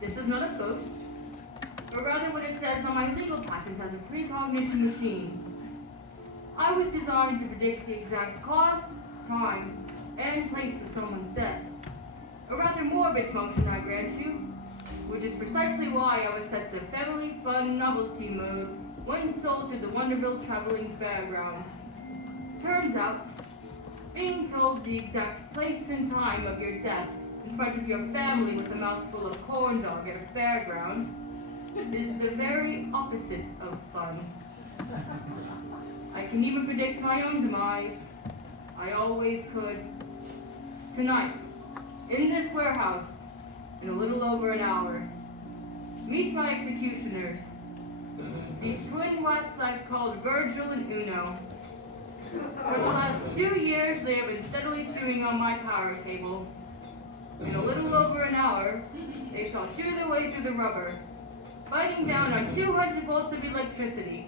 This is not a boast, but rather what it says on my legal patent as a precognition machine. I was designed to predict the exact cause, time, and place of someone's death. A rather morbid function, I grant you, which is precisely why I was set to family fun novelty mode when sold to the Wonderville Traveling Fairground. Turns out, being told the exact place and time of your death in front of your family with a mouthful of corn dog at a fairground is the very opposite of fun. I can even predict my own demise. I always could. Tonight, in this warehouse, in a little over an hour, meet my executioners, these twin whats I've called Virgil and Uno. For the last 2 years, they have been steadily chewing on my power cable. In a little over an hour, they shall chew their way through the rubber, biting down on 200 volts of electricity,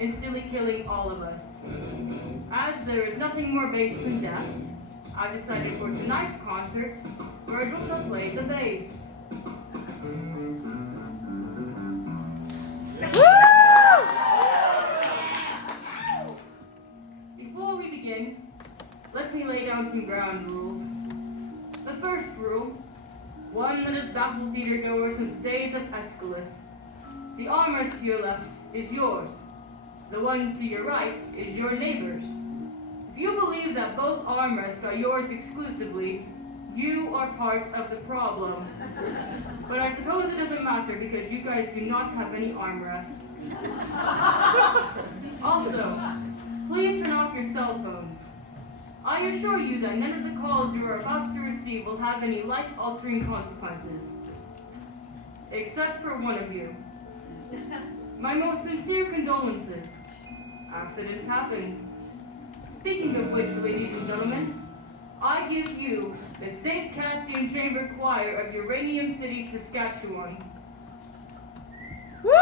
instantly killing all of us. As there is nothing more base than death, I've decided for tonight's concert, Virgil shall play the bass. Before we begin, let me lay down some ground rules. The first rule, one that has baffled theatergoers since the days of Aeschylus. The armrest to your left is yours. The one to your right is your neighbor's. If you believe that both armrests are yours exclusively, you are part of the problem. But I suppose it doesn't matter because you guys do not have any armrests. Also, please turn off your cell phones. I assure you that none of the calls you are about to receive will have any life-altering consequences. Except for one of you. My most sincere condolences. Accidents happen. Speaking of which, ladies and gentlemen, I give you the St. Cassian Chamber Choir of Uranium City, Saskatchewan. Woo!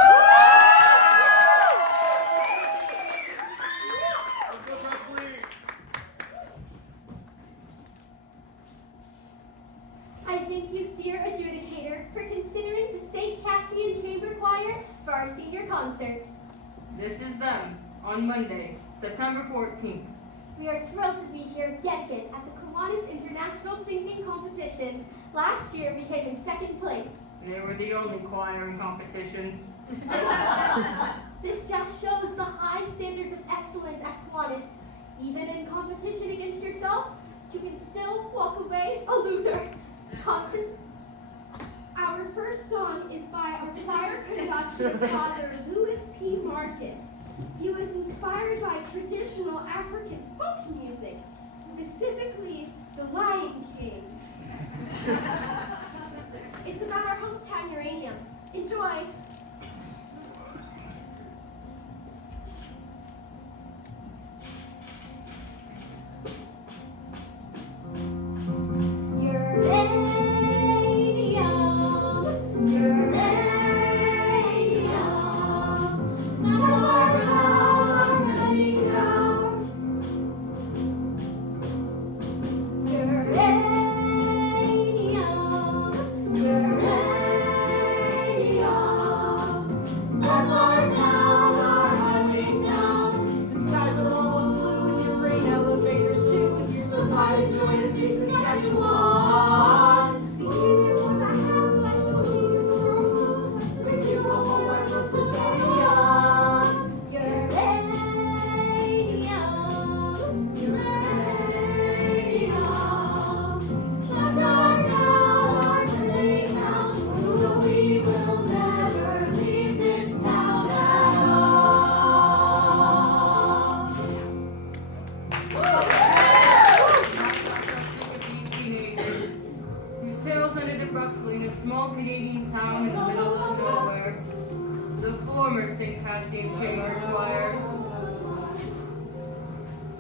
I thank you, dear adjudicator, for considering the St. Cassian Chamber Choir for our senior concert. This is them, on Monday, September 14th. We are thrilled to be here yet again at the Kiwanis International Singing Competition. Last year we came in second place. They were the only choir in competition. This just shows the high standards of excellence at Kiwanis. Even in competition against yourself, you can still walk away a loser. Constance? Our first song is by our choir conductor, Father Louis P. Marcus. He was inspired by traditional African folk music, specifically the Lion King. It's about our hometown uranium. Enjoy! St. Cassian Chamber Choir.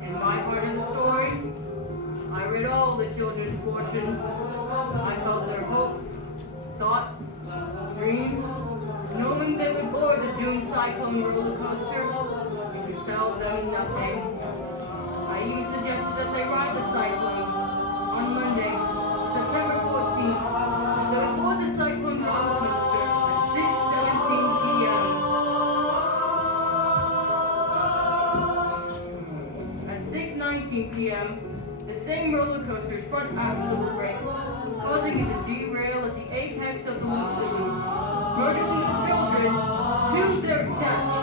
In my part of the story, I read all the children's fortunes. I felt their hopes, thoughts, dreams, knowing they would board the doomed Cyclone roller coaster and could tell them nothing. I even suggested that they ride the Cyclone on Monday, September 14th, so that before the Cyclone roller p.m., the same roller coaster's front axle will break, causing it to derail at the apex of the loop-de-loop, hurtling the children to their deaths.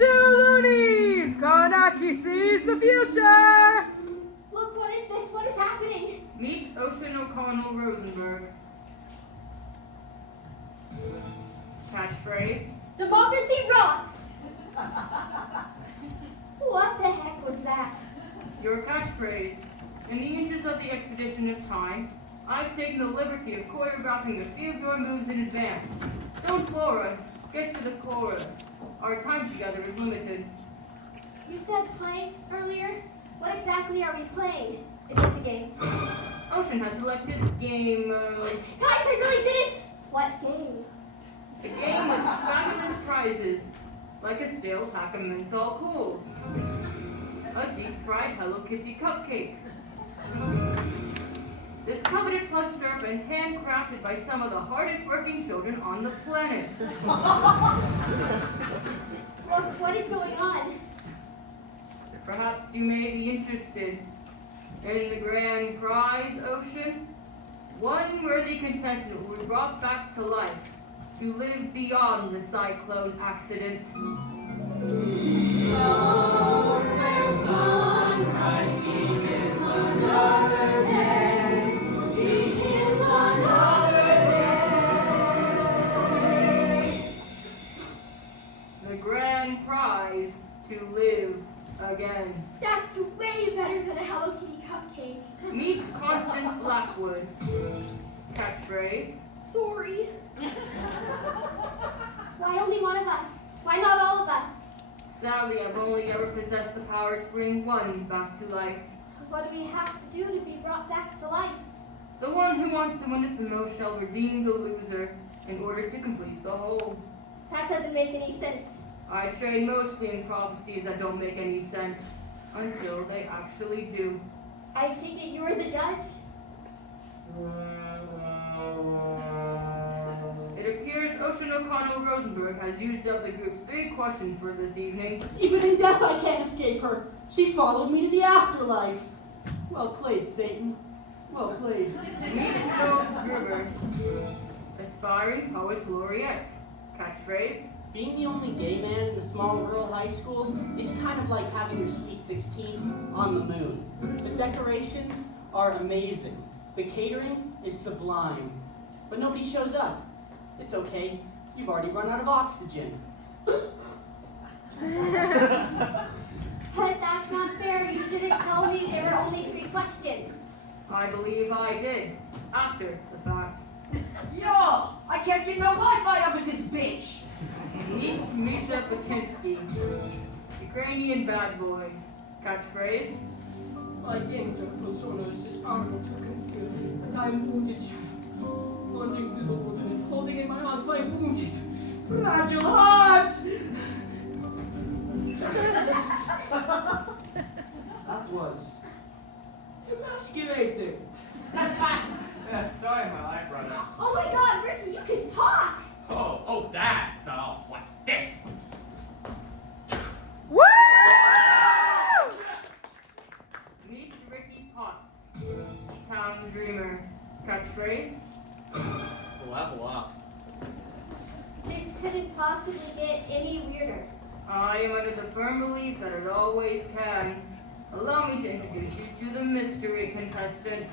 Loonies! Konaki sees the future! Look, what is this? What is happening? Meet Ocean O'Connell Rosenberg. Catchphrase. Democracy rocks! What the heck was that? Your catchphrase. In the interest of the expedition of time, I've taken the liberty of choreographing a few of your moves in advance. Don't floor us. Get to the chorus. Our time together is limited. You said play earlier? What exactly are we playing? Is this a game? Ocean has selected game mode. Guys, I really did it! What game? A game with fabulous prizes, like a stale pack of menthol cools, a deep-fried Hello Kitty cupcake, this coveted plush serpent handcrafted by some of the hardest-working children on the planet. Look, what is going on? Perhaps you may be interested in the grand prize, Ocean. One worthy contestant will be brought back to life to live beyond the Cyclone accident. Sunrise begins another day. Begins another day. The grand prize to live again. That's way better than a Hello Kitty cupcake. Meet Constance Blackwood. Catchphrase. Sorry. Why only one of us? Why not all of us? Sadly, I've only ever possessed the power to bring one back to life. What do we have to do to be brought back to life? The one who wants to win it the most shall redeem the loser in order to complete the whole. That doesn't make any sense. I trade mostly in prophecies that don't make any sense until they actually do. I take it you're the judge? It appears Ocean O'Connell Rosenberg has used up the group's 3 questions for this evening. Even in death I can't escape her. She followed me to the afterlife. Well played, Satan. Well played. Meet Stow Gruber, aspiring poet laureate. Catchphrase. Being the only gay man in a small rural high school is kind of like having your sweet 16 on the moon. The decorations are amazing. The catering is sublime. But nobody shows up. It's okay. You've already run out of oxygen. But that's not fair. You didn't tell me there were only 3 questions. I believe I did, after the fact. Yo, I can't get no Wi-Fi up with this bitch. Meet Misha Pachinsky, Ukrainian bad boy. Catchphrase? My gangster persona is just honorable to conceal that I am wounded child. Wanting through the wilderness, holding in my arms my wounded, fragile heart! That was emasculating. That's story of my life, brother. Oh my God, Ricky, you can talk! Oh, that. Oh, what's this? Woo! Meet Ricky Potts, town dreamer. Catchphrase? Level up. This couldn't possibly get any weirder. I am under the firm belief that it always can. Allow me to introduce you to the mystery contestant.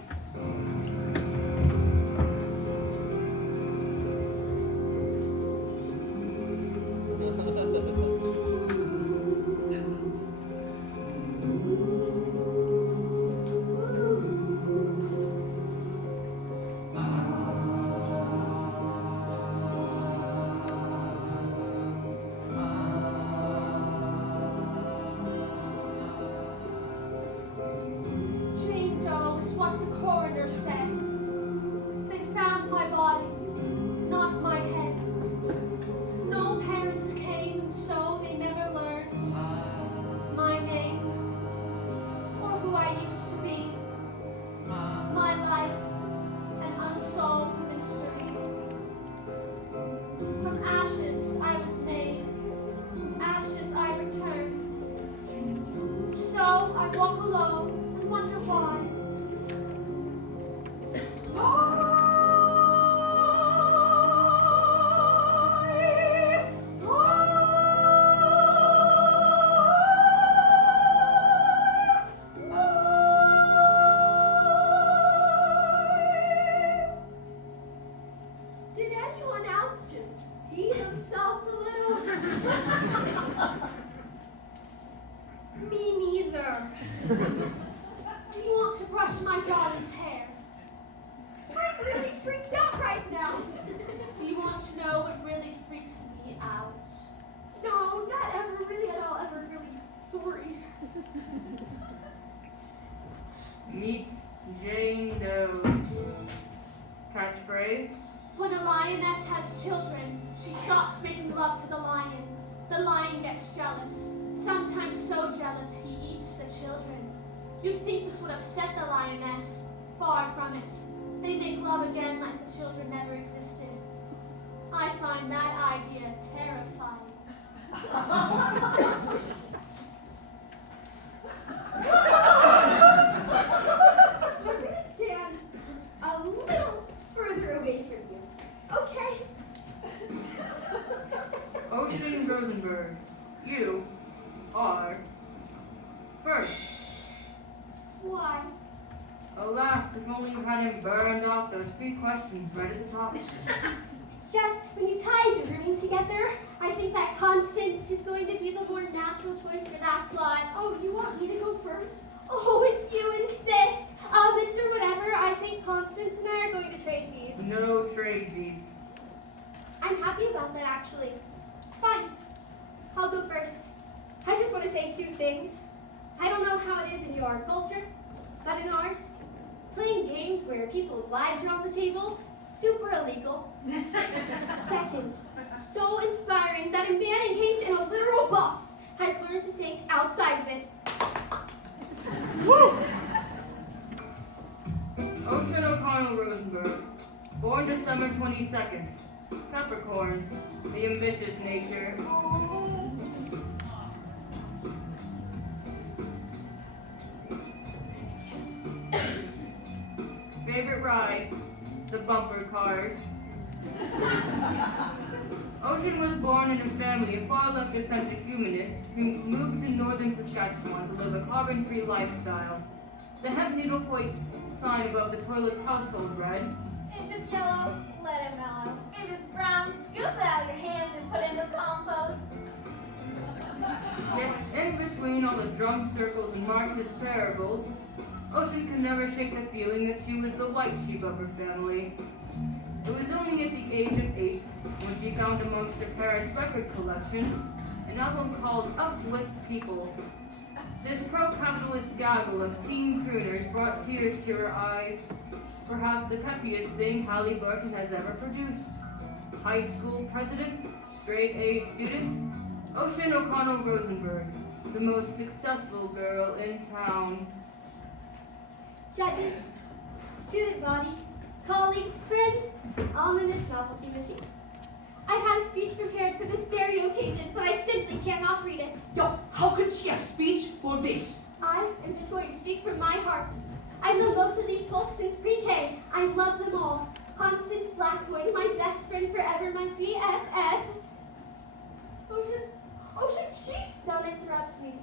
Jane Doe is what the coroner said. They found my body, not my head. No parents came, and so they never learned my name or who I used to be. My life, an unsolved mystery. From ashes I was made, ashes I return. So I walk alone and wonder why. Did anyone else just pee themselves a little? Me neither. Do you want to brush my daughter's hair? I'm really freaked out right now. Do you want to know what really freaks me out? No, not ever really at all, ever really. Sorry. Meet Jane Doe. Catchphrase? When a lioness has children, she stops making love to the lion. The lion gets jealous, sometimes so jealous he eats the children. You'd think this would upset the lioness. Far from it. They make love again like the children never existed. I find that idea terrifying. I'm gonna stand a little further away from you. Okay? Ocean Rosenberg, you are first. Why? Alas, if only you hadn't burned off those 3 questions right at the top. It's just when you tie the room together, I think that Constance is going to be the more natural choice for that slot. Oh, you want me to go first? Oh, if you insist. Mr. Whatever, I think Constance and I are going to Tracy's. No tradesies. I'm happy about that, actually. Fine. I'll go first. I just want to say 2 things. I don't know how it is in your culture, but in ours, playing games where people's lives are on the table, super illegal. Second, so inspiring that a man encased in a literal box has learned to think outside of it. Woo! Ocean O'Connell Rosenberg, born December 22nd. Capricorn, the ambitious nature. Favorite ride, the bumper cars. Ocean was born in a family of far-left eccentric humanists who moved to northern Saskatchewan to live a carbon-free lifestyle. The hemp needlepoint sign above the toilet's household read, If it's yellow, let it mellow. If it's brown, scoop it out of your hands and put it in the compost. Yet in between all the drum circles and Marxist parables, Ocean could never shake the feeling that she was the white sheep of her family. It was only at the age of 8 when she found amongst her parents' record collection an album called Uplift People. This pro-capitalist gaggle of teen crooners brought tears to her eyes, perhaps the peppiest thing Hallie Burton has ever produced. High school president, straight A student, Ocean O'Connell Rosenberg, the most successful girl in town. Judges, student body, colleagues, friends, all in this novelty machine. I had a speech prepared for this very occasion, but I simply cannot read it. Yo, how could she have speech for this? I am just going to speak from my heart. I've known most of these folks since pre-K. I love them all. Constance Blackwood, my best friend forever, my BFF. Ocean, jeez. Don't interrupt, sweetie.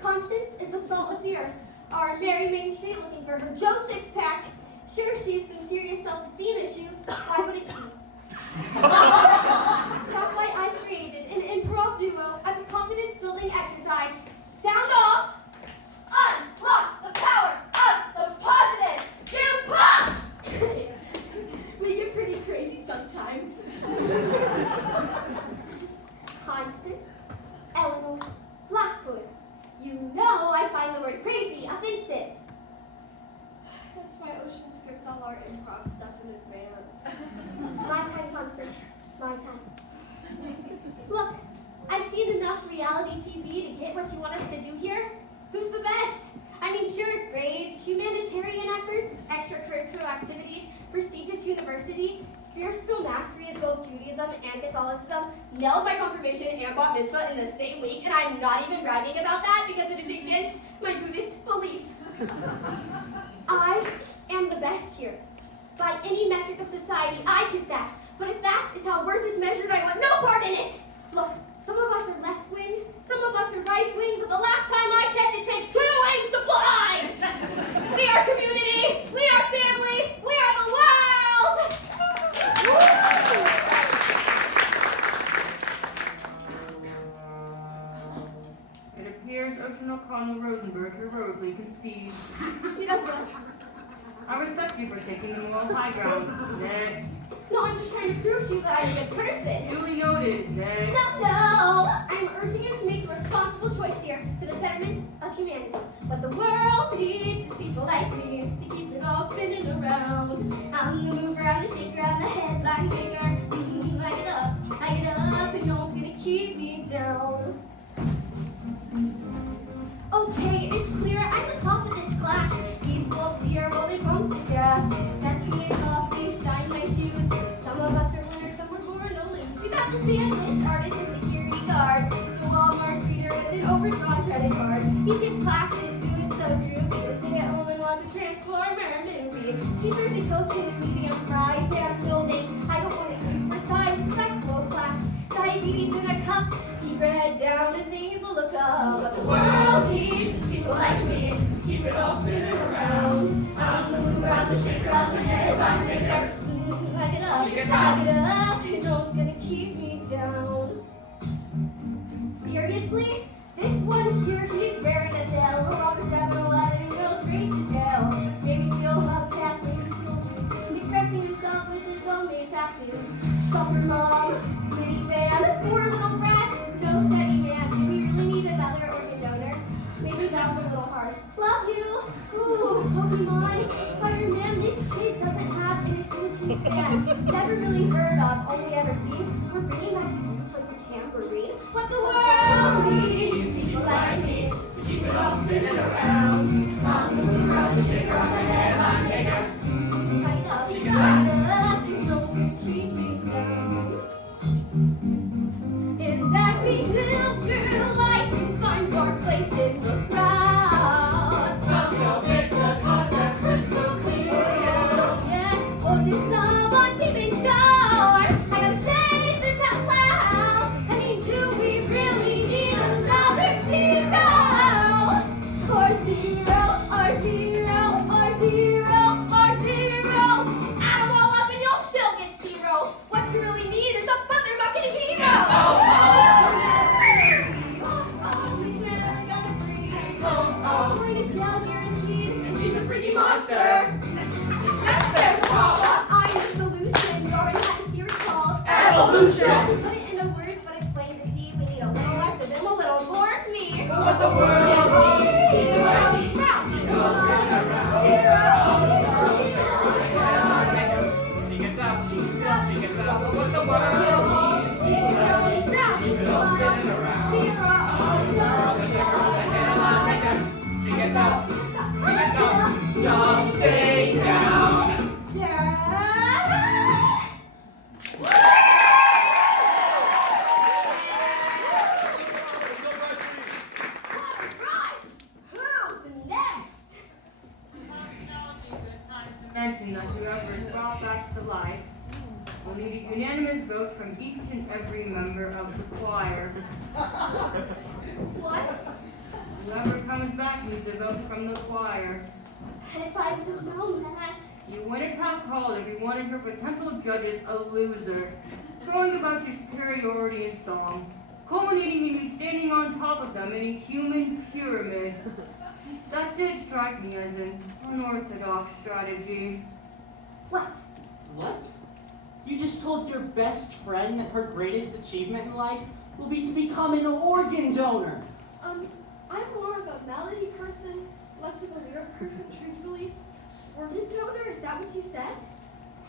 Constance is the salt of the earth. Our Mary Main Street looking for her Joe six-pack. Sure, she has some serious self-esteem issues. Why would it be? That's why I created an improv duo as a confidence-building exercise. Sound off! Unlock the power of the positive! You pop! We get pretty crazy sometimes. Constance, Eleanor, Blackwood. You know I find the word crazy offensive. That's why Ocean scripts all our improv stuff in advance. My time, Constance. My time. Look, I've seen enough reality TV to get what you want us to do here. Who's the best? I mean, sure, grades, humanitarian efforts, extracurricular activities, prestigious university, spiritual mastery of both Judaism and Catholicism, nailed my confirmation and bat mitzvah in the same week, and I'm not even bragging about that because it is against my Buddhist beliefs. I am the best here. By any metric of society, I did that. But if that is how worth is measured, I want no part in it. Look, some of us are left-wing, some of us are right-wing, but the last time I checked, it takes 2 wings to fly! We are community, we are family, we are the world! It appears Ocean O'Connell Rosenberg heroically conceived. She doesn't. I respect you for taking the moral high ground. Next. No, I'm just trying to prove to you that I'm a good person. Duly noted. Next. No! I'm urging you to make a responsible choice here for the betterment of humanity. What the world needs is people like me to keep it all spinning around. I'm the mover, I'm the shaker, I'm the headline maker. I get up, and no one's gonna keep me down. Okay, it's clear I'm the top of this class. These wolves here, well, they bump to death. That's me off, they shine my shoes. Some of us are winners, some were born to lose. You got the sandwich artist and security guard. The Walmart greeter with an overdrawn credit card. He skips classes, doing so groovy. To stay at home and watch a Transformer movie. She serves a Coke and a medium fries. They have no days, I don't want to super size. Sex low class, diabetes in a cup. Keep your head down and things will look up. But the world needs is people like me. Keep it all spinning around. I'm the mover, I'm the shaker, I'm the headline maker. Back it up, and no one's gonna keep me down. Seriously? This one here, he's wearing a tail. We're on the 7-Eleven and goes straight to jail. Maybe still love cats, maybe still boots. Expressing himself with his own made tattoos. Suffer mom, pretty fan, 4 little brats, no steady man. Do we really need another organ donor? Maybe that was a little harsh. Love you! Ooh, Pokemon, Spider-Man, this kid doesn't have an attention span. Never really heard of, only ever seen. We're bringing back the group like the tambourine. What the world needs is people like me to keep it all spinning around. I'm the mover, I'm the shaker, I'm the headline maker. Back it up, you know we keep me down. And as we move through life, we find our place in the crowd. Somehow make the thought that's crystal clear. So yeah, or did someone keep in score? I gotta say this out loud. I mean, do we really answer. Yes, there's a problem. I'm the solution. You already had a theory called Evolution. Put it into words, but explain to see we need a little less of him, a little more of me. What the world needs. She gets up, she gets up, but what the world needs. Keeps on spinning around. She gets up, some stay down. Who's next? Now would be a good time to mention that whoever is brought back to life will need a unanimous vote from each and every member of the choir. What? Whoever comes back needs a vote from the choir. And if I would have known that. You wouldn't have called every one of your potential judges a loser, throwing about your superiority in song, culminating in you standing on top of them in a human pyramid. That did strike me as an unorthodox strategy. What? What? You just told your best friend that her greatest achievement in life will be to become an organ donor. I'm more of a melody person, less of a lyric person, truthfully. Organ donor, is that what you said?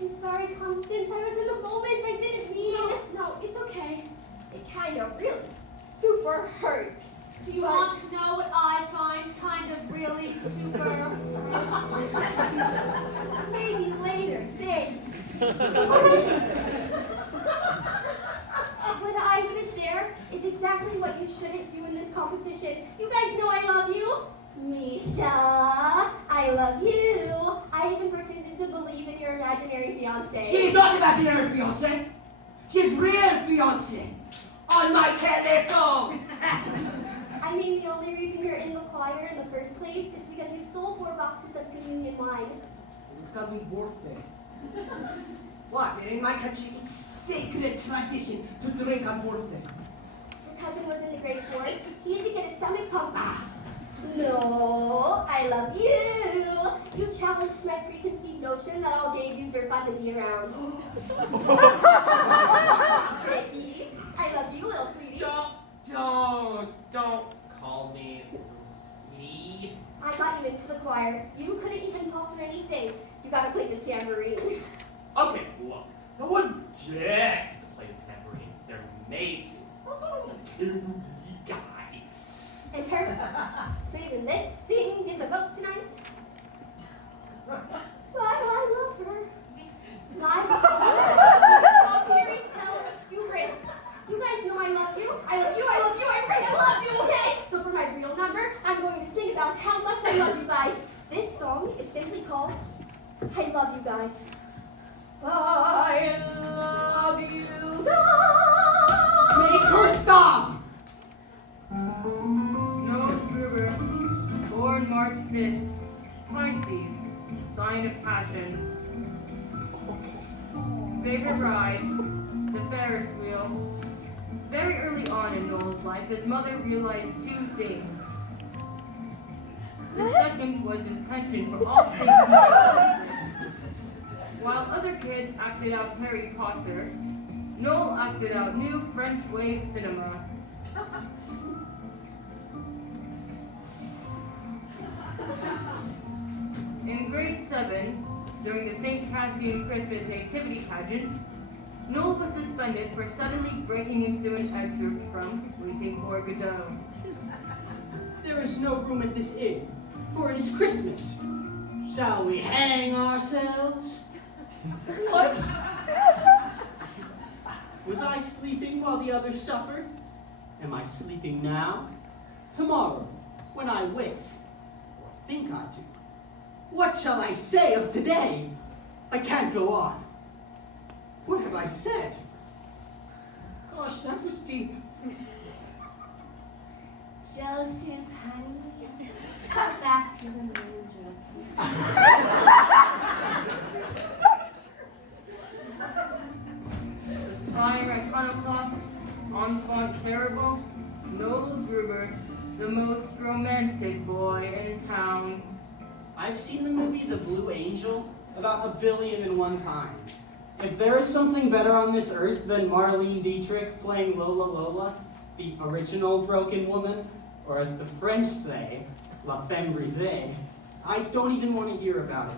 I'm sorry, Constance. I was in the moment. I didn't mean. No, it's okay. It kind of really super hurt. Do you Want to know what I find kind of really super? Maybe later, thanks. What I wouldn't there is exactly what you shouldn't do in this competition. You guys know I love you. Misha, I love you. I even pretended to believe in your imaginary fiance. She's not imaginary fiance. She's real fiance. On my telephone. I mean, the only reason you're in the choir in the first place is because you stole 4 boxes of communion wine. It's cousin's birthday. What? It ain't my country. It's sacred tradition to drink on birthday. Your cousin was in the grade 4. He had to get his stomach pumped. No, I love you. You challenged my preconceived notion that all gay dudes are fun to be around. Ricky, I love you, little sweetie. Don't call me sweetie. I got you into the choir. You couldn't even talk or anything. You gotta play the tambourine. Okay, look, no one gets to play the tambourine. They're made to. I'm a tambourine guy. And her. So even this thing gets a vote tonight? But I love her. Guys, stop hearing tell it's hubris. You guys know I love you. I love you, I love you, I freaking love you, okay? So for my real number, I'm going to sing about how much I love you guys. This song is simply called I Love You Guys. I love you guys. Make her stop! Noel Gruber, born March 5th, Pisces, sign of passion. Favorite ride, the Ferris wheel. Very early on in Noel's life, his mother realized 2 things. The second was his penchant for all things new. While other kids acted out Harry Potter, Noel acted out new French wave cinema. In grade 7, during the St. Cassian Christmas Nativity pageant, Noel was suspended for suddenly breaking into an excerpt from Waiting for Godot. There is no room at this inn, for it is Christmas. Shall we hang ourselves? What? Was I sleeping while the others suffered? Am I sleeping now? Tomorrow, when I wake, or think I do. What shall I say of today? I can't go on. What have I said? Gosh, that was deep. Joseph, honey, let's go back to the manger. Aspire iconoclast, enfant terrible, Noel Gruber, the most romantic boy in town. I've seen the movie The Blue Angel about 1,000,000,001 times. If there is something better on this earth than Marlene Dietrich playing Lola Lola, the original broken woman, or as the French say, La Femme Brisée, I don't even want to hear about it.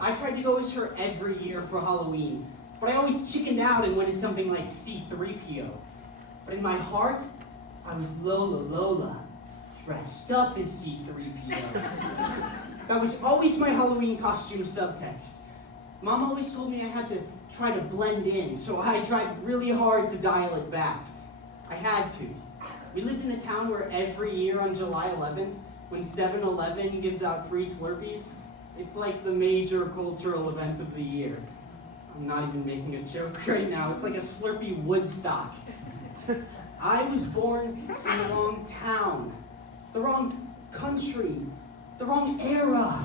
I tried to go as her every year for Halloween, but I always chickened out and went as something like C-3PO. But in my heart, I was Lola Lola, dressed up as C-3PO. That was always my Halloween costume subtext. Mom always told me I had to try to blend in, so I tried really hard to dial it back. I had to. We lived in a town where every year on July 11th, when 7-Eleven gives out free Slurpees, it's like the major cultural event of the year. I'm not even making a joke right now. It's like a Slurpee Woodstock. I was born in the wrong town, the wrong country, the wrong era.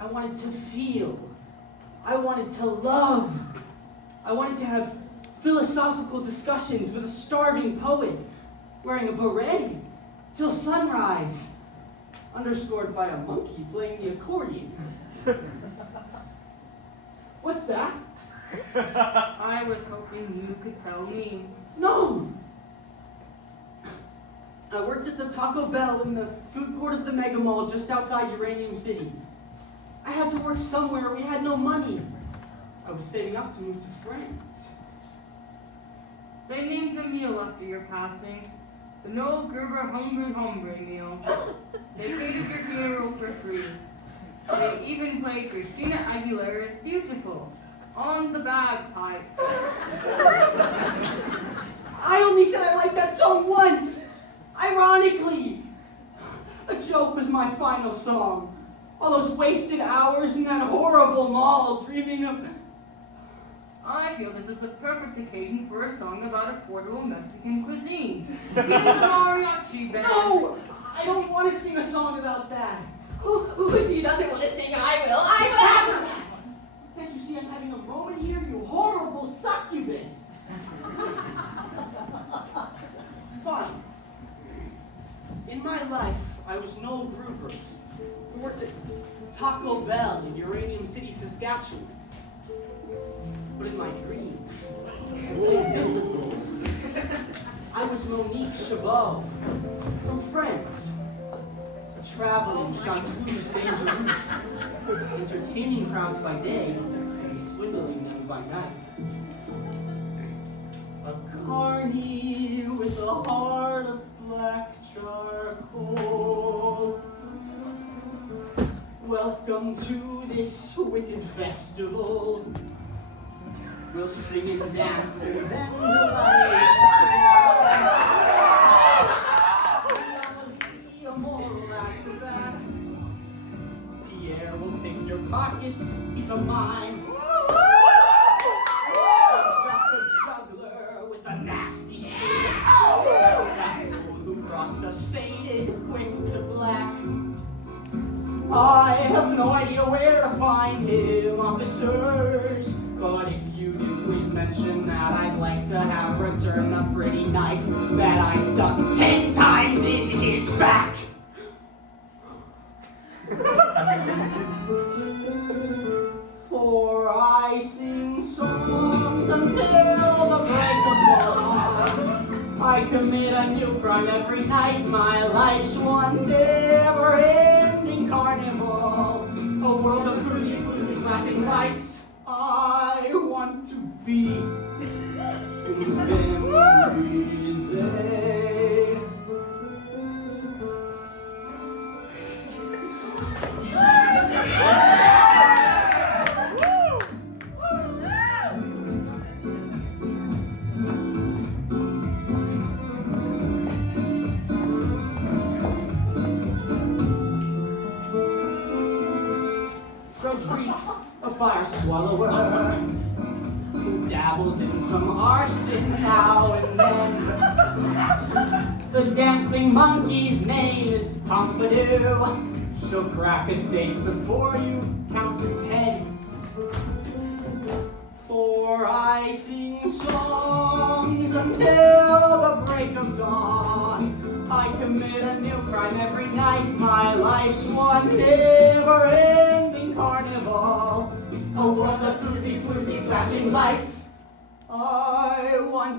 I wanted to feel. I wanted to love. I wanted to have philosophical discussions with a starving poet wearing a beret till sunrise, underscored by a monkey playing the accordion. What's that? I was hoping you could tell me. No! I worked at the Taco Bell in the food court of the Mega Mall just outside Uranium City. I had to work somewhere. We had no money. I was saving up to move to France. They named the meal after your passing. The Noel Gerber Hungry meal. They catered your funeral for free. They even played Christina Aguilera's Beautiful on the bagpipes. I only said I liked that song once! Ironically! A Joke was my final song. All those wasted hours in that horrible mall dreaming of... I feel this is the perfect occasion for a song about affordable Mexican cuisine. Even the mariachi band. No! I don't want to sing a song about that. If he doesn't want to sing, I will. Can't you see I'm having a moment here, you horrible succubus? Fine. In my life, I was Noel Gruber, who worked at Taco Bell in Uranium City, Saskatchewan. But in my dreams, I played different roles. I was Monique Chabot from France, a traveling chanteuse dangereuse, entertaining crowds by day and swindling them by night. A carny with a heart of black charcoal. Welcome to this wicked festival. We'll sing and dance and then delight. Be a moral acrobat. Pierre will pick your pockets, he's a mime. A juggler with a nasty streak. That's the one who crossed us faded quick to black. I have no idea where to find him, officers. But if you do, please mention that I'd like to have returned the pretty knife that I stuck 10 times in his back. For I sing songs until the break of dawn. I commit a new crime every night. My life's one never-ending carnival. A world of fruity, flashing lights. I want to be in Femme Brisée. Frederick's a fire swallower who dabbles in some arson now and then. The dancing monkey's name is Pompidou. She'll crack a safe before you count to 10. For I sing songs until the break of dawn. I commit a new crime every night. My life's one never ends.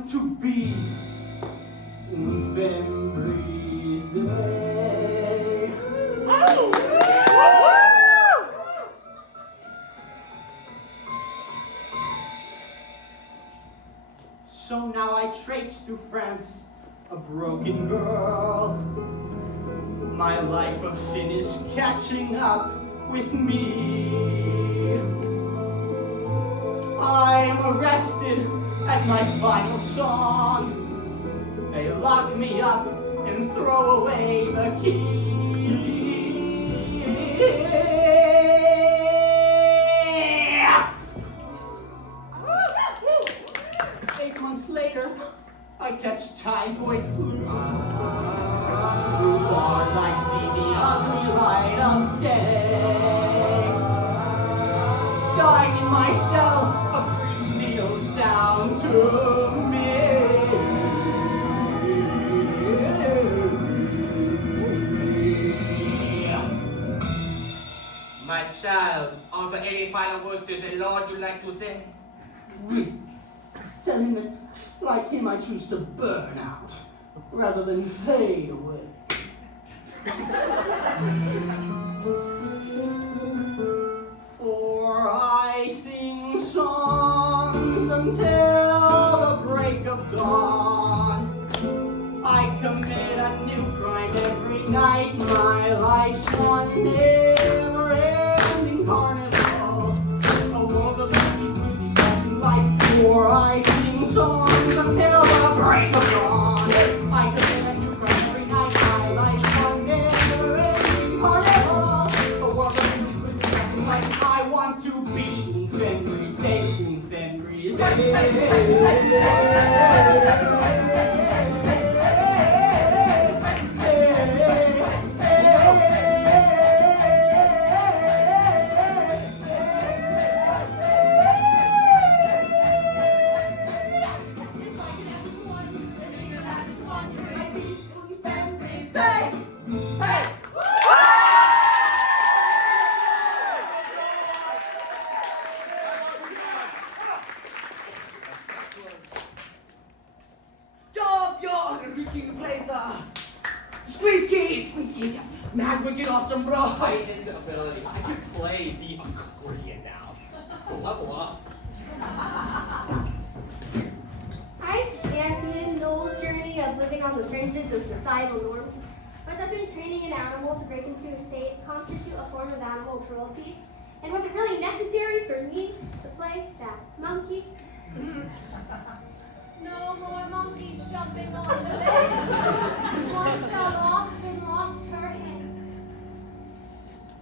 want to be Fembrise. So now I traipse through France, a broken girl. My life of sin is catching up with me. I'm arrested at my final song. They lock me up and throw away the key. 8 months later, I catch typhoid flu. Through bars I see the ugly light of day. Dying in my cell, a priest kneels down to me. My child, are there any final words to the Lord you'd like to say? Oui. Tell him that, like him, I choose to burn out rather than fade away. For I sing songs until the break of dawn. I commit a new crime every night. My life's one never-ending carnival. A world of easy, floozy, fashion lights. For I sing songs until the break of dawn. I commit a new crime every night. My life's one never-ending carnival. A world of easy, floozy, fashion lights. I want to be Fembrise. Mad wicked awesome, bro. Heightened ability. I can play the accordion now. Level up. I champion Noel's journey of living on the fringes of societal norms, but doesn't training an animal to break into a safe constitute a form of animal cruelty? And was it really necessary for me to play that monkey? No more monkeys jumping on the bed. One fell off and lost her head.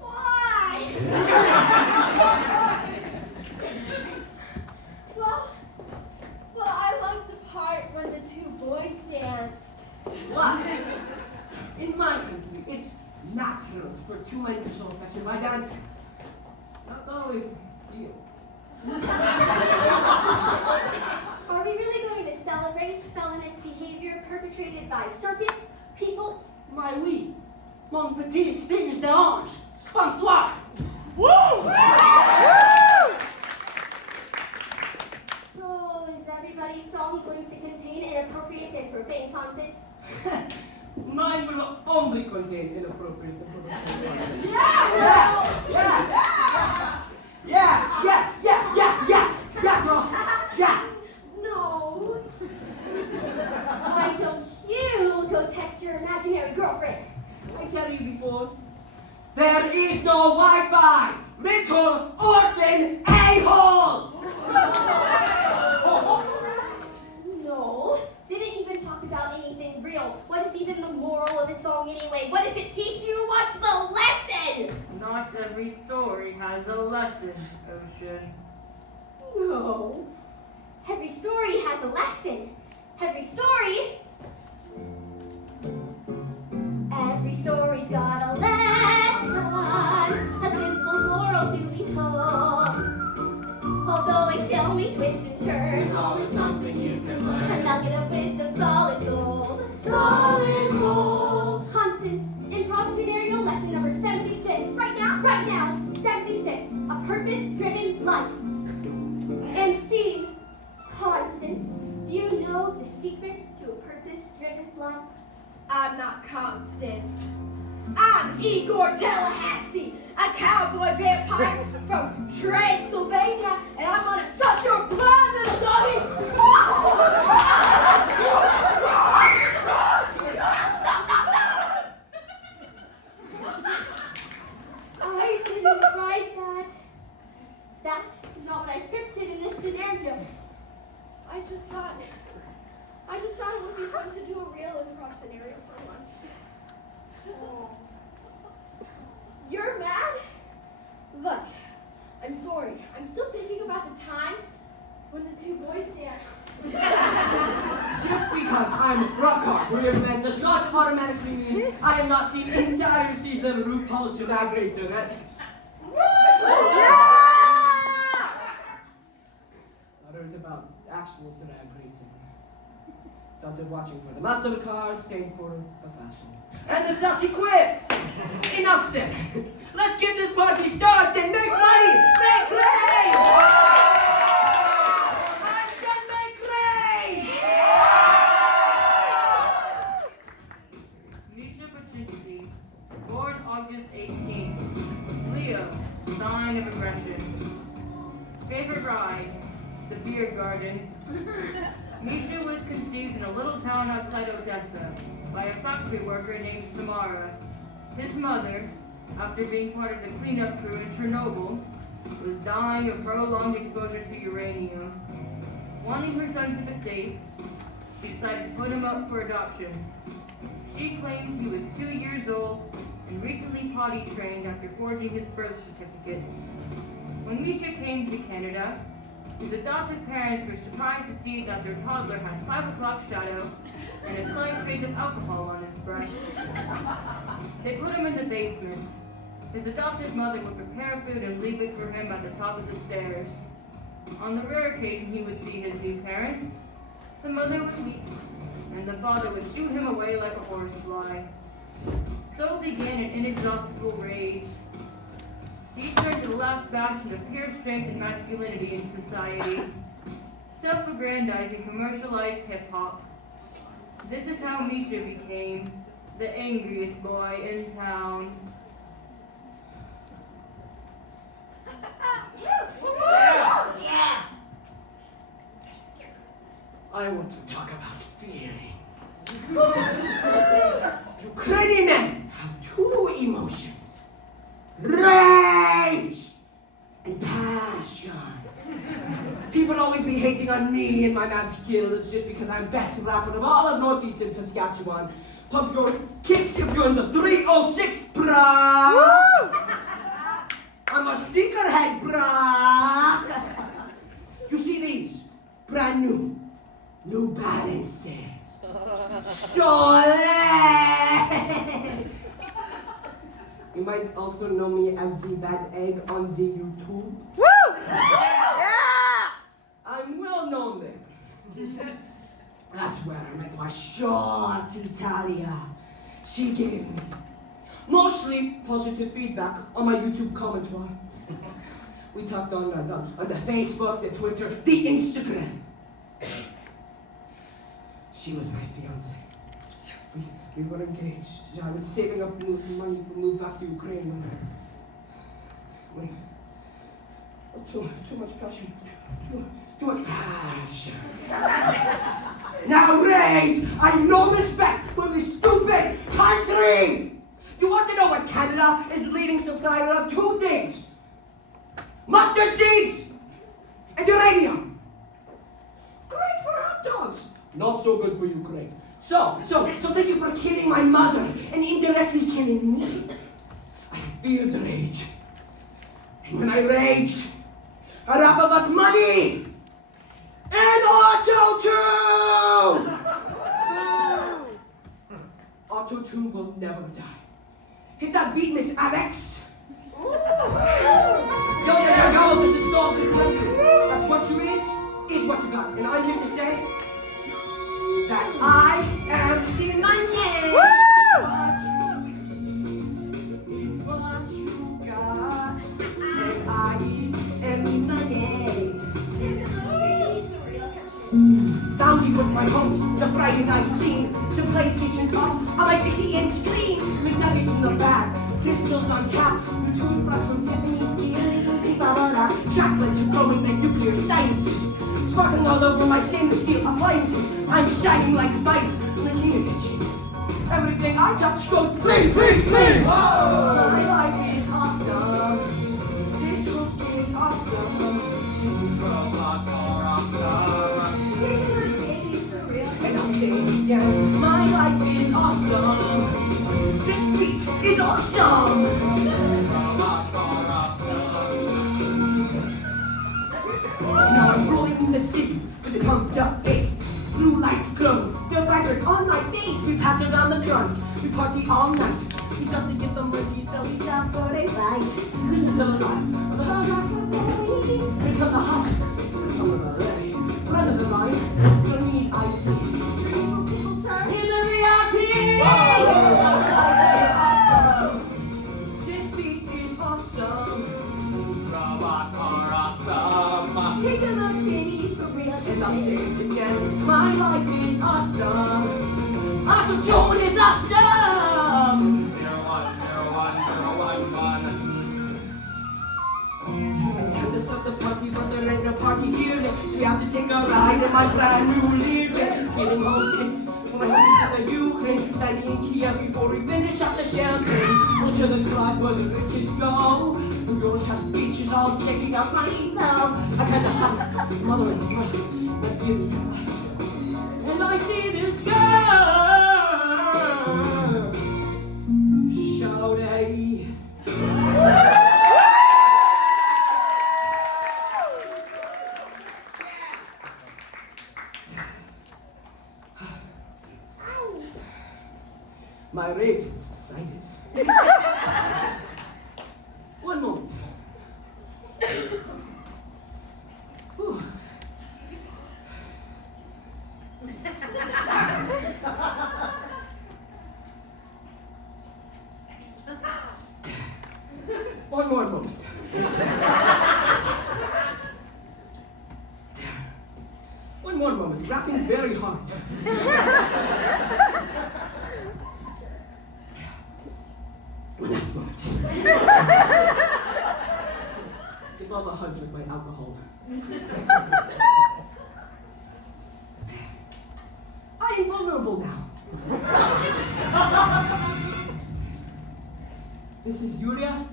Why? Well, I liked the part when the two boys danced. What? In my country, it's natural for two men to show affection by dance. Not always heels. Are we really going to celebrate felonious behavior perpetrated by circus people? My oui, mon petit singe d'ange. Bonsoir. So, is everybody's song going to contain inappropriate and profane content? Mine will only contain inappropriate and Yeah, bro. Yeah. No. Why don't you go text your imaginary girlfriend? I tell you before, there is no Wi-Fi, little orphan a-hole. No, didn't even talk about anything real. What is even the moral of his song anyway? What does it teach you? What's the lesson? Not every story has a lesson, Ocean. No. Every story has a lesson. Every story's got a lesson, a simple moral to be told. Although they tell me twists and turns, Always something you can a learn. nugget of wisdom, solid gold. Solid gold. Constance, improv scenario lesson number 76. Right now, 76. A purpose-driven life. And C, Constance, do you know the not Constance. I'm Igor Tallahassee, a cowboy vampire from Transylvania, and I'm gonna suck your blood, little doggy! I didn't write that. That is not what I scripted in this scenario. I just thought it would be fun to do a real improv scenario for once. You're mad? Look, I'm sorry. I'm still thinking about the time when the two boys danced. Just because I'm a rock real man does not automatically mean I have not seen the entire season of RuPaul's Drag Race. Others about actual drag racing. Started watching for the muscle cars, stayed for the fashion. And the subsequent! Enough said. Let's get this party started and make money! Make rain! I said make rain! Misha Paczynski, born August 18th. Leo, sign of aggression. Favorite ride, the beer garden. Misha was conceived in a little town outside Odessa by a factory worker named Samara. His mother, after being part of the cleanup crew in Chernobyl, was dying of prolonged exposure to uranium. Wanting her son to be safe, she decided to put him up for adoption. She claimed he was 2 years old and recently potty trained after forging his birth certificates. When Misha came to Canada, his adoptive parents were surprised to see that their toddler had 5 o'clock shadow and a slight trace of alcohol on his breath. They put him in the basement. His adoptive mother would prepare food and leave it for him at the top of the stairs. On the rare occasion he would see his new parents, the mother would weep, and the father would shoo him away like a horsefly. So began an inexhaustible rage. He turned to the last bastion of pure strength and masculinity in society. Self-aggrandizing commercialized hip-hop. This is how Misha became the angriest boy in town. I want to talk about feeling. Ukrainian men have 2 emotions. Rage and passion. People always be hating on me and my mad skills just because I'm best rapper of all of Northeastern Saskatchewan. Pump your kicks if you're in the 306, brah! I'm a sneakerhead, brah! You see these? Brand new balances. Stolen! You might also know me as the bad egg on the YouTube. Woo! Yeah! I'm well known there. That's where I met my short Italia. She gave me mostly positive feedback on my YouTube commentary. We talked on the Facebooks, the Twitter, the Instagram. She was my fiance. We were engaged. I was saving up money to move back to Ukraine. Too much passion. Too much passion. Now, rage! I have no respect for this stupid country! You want to know what Canada is the leading supplier of? 2 things. Mustard seeds and uranium. Great for hot dogs. Not so good for Ukraine. So thank you for killing my mother and indirectly killing me. I feel the rage. And when I rage, I rap about money and auto-tune! Auto-tune will never die. Hit that beat, Miss Alex. Yo, this is Stow. That's what you is what you got. And I'm here to say that I am the money. What you is what you got. And I am the money. He's the real catch. Bounty with my homies, the Friday night scene, the PlayStation cops on my 60-inch screen, McKnight in the bag, pistols on tap, the toothbrush from Tiffany Steel, chocolate to glowing like nuclear sciences, sparkling all over my stainless steel appliances. I'm shining like a light in the kitchen. Everything I touch goes bling, bling, bling. My life is awesome. This cookie is awesome. Robots are awesome. And I'll say it again. My life is awesome. This beat is awesome. Robots are awesome. Now I'm rolling in the city with a pumped up bass. Blue lights glow, the record all night days. We pass around the gun, we party all night. We start to get the money, so we stop for a ride. We live the life of a hard rock party. We come the house, come the ready. Run of the line, don't need ice. In the VIP! Awesome! This beat is awesome. Robots are awesome. Take a look, baby, for real. And I'll say it again, my life is awesome. Awesome tone is awesome. 010101. It's time to start the party, but there ain't a party here. We have to take a ride in my brand new lyrics. Feeling homesick when I get to the Ukraine. Standing in Kiev before we finish up the champagne. Go to the club where the rich kids go. We don't have beaches all checking out my email. I kinda hot, mother and brother. And I see this girl, Shawty. My rage is excited. One moment. Whew. One more moment. One more moment. Rapping is very hard. One last moment. Give all the hugs with my alcohol. I am vulnerable now. This is Yulia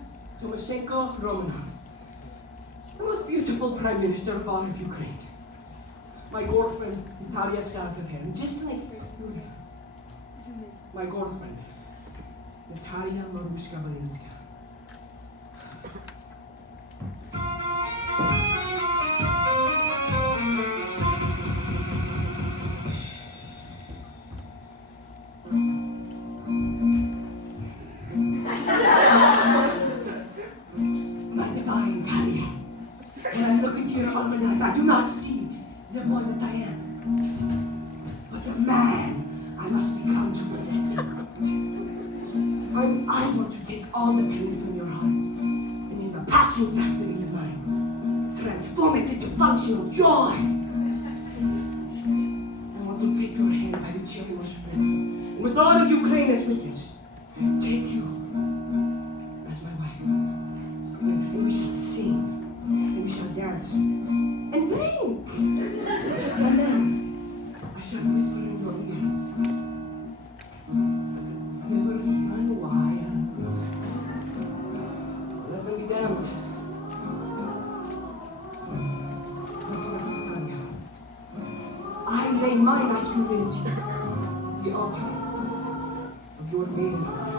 Tymoshenko Romanov, the most beautiful prime minister of all of Ukraine. My girlfriend, Natalia Tsartsev, and just like Yulia, my girlfriend, Natalia Marushka-Valinska. My divine Natalia, when I look into your almanac, I do not see the boy that I am, but the man I must become to possess you. I want to take all the pain from your heart and in the passion factory of mine, transform it into functional joy. I want to take your hand by the cherry worshiper, and with all of Ukraine as witness, take you as my wife. And we shall sing, and we shall dance, and drink. And then I shall whisper in your ear. I lay my masculinity the altar of your maidenhood.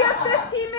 We have 15